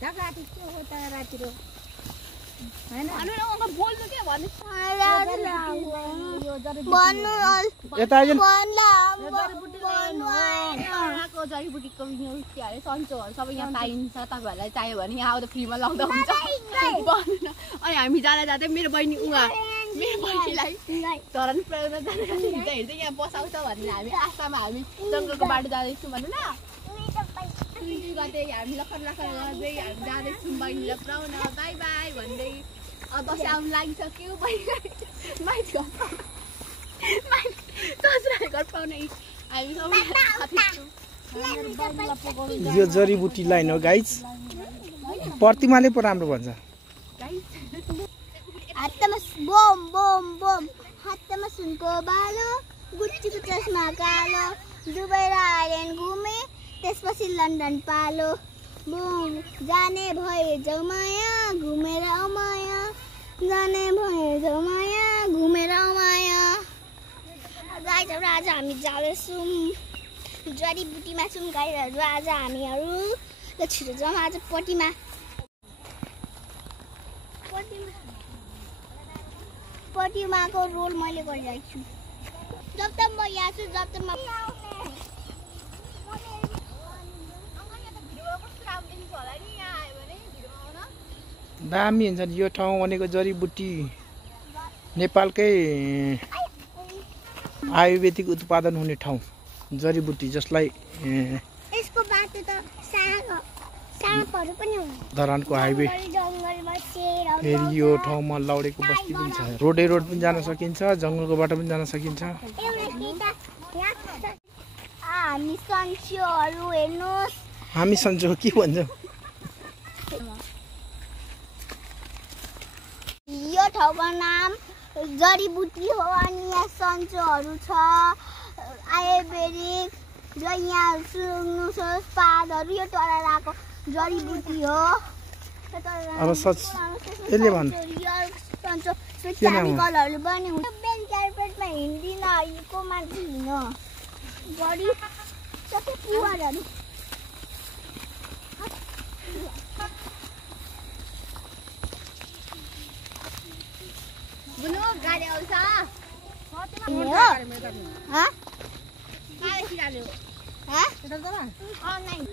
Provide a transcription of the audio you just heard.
राति के हो त राति रो हैन अनु न बोल्नु के भन्नु भन्नु यता आइज को जडीबुटीको यो के अरे सन्चोहरु सबै यहाँ पाइन्छ तपाईहरुलाई चाहियो भने यहाँ आउँदा फ्रीमा लाउँदा हुन्छ भन्नु न अनि हामी जाँदा जाँदै मेरो बहिनी मेरो बहिनीलाई चरण प्रयोगमा जाँदा हिँड्दै हिँड्दै यहाँ बसाउँछ भन्ने हामी आशामा हामी जङ्गलको बाटो जाँदैछौँ भन्नु न गर्दै हामी लखन गर्दै हामी जाँदैछौँ बहिनीलाई पुऱ्याउन बाई बाई भन्दै अब दसैँ आउनु लागिसक्यो बहिनीलाई माइती घर पाउने हामी यो जडीबुटी लाइन हो गाइज प्रतिमाले पो राम्रो भन्छ हातमा बम बम बम हातमा सुनको बालो गुच्चीको चस्मा कालो दुबई र आइल्यान्ड घुमे त्यसपछि लन्डन पालो बम जाने भए जमाया घुमेर अमाया जाने भए जमाया घुमेर अमाया गाइस आज हामी जाँदैछौँ जडीबुटीमा छौँ गाइसहरु आज हामीहरू ल छिटो जाउँ आज पटिमाको रोल मैले गरिरहेको छु जब तक म यहाँ छु जब तक म दामी हुन्छ नि यो ठाउँ भनेको जडीबुटी नेपालकै आयुर्वेदिक उत्पादन हुने ठाउँ जडीबुटी जसलाई यसको बाटो त सागहरु पनि हुन्छ धरानको हाइवे फेरि यो ठाउँमा लौडेको बस्ती पनि छ रोड पनि जान सकिन्छ जङ्गलको बाटो पनि जान सकिन्छ हामी सन्चोहरु हेर्नुस् हामी सन्चो के भन्छौँ यो ठाउँको नाम जडीबुटी हो अनि यहाँ सन्चोहरु छ आयुर्वेदिक र यहाँ सुन्नुहोस् पातहरु यो टराको जडीबुटी हो अब सच यसले भन् सन्चो केमिकलहरु पनि हुन्छ बेल कार्पेटमा हिँड्दिन यो मान्छे हिँड्न जडी सबै पुवारहरु बुनु गाडी आउँछ हाँ? काले सिराले हो हाँ? अनलाइन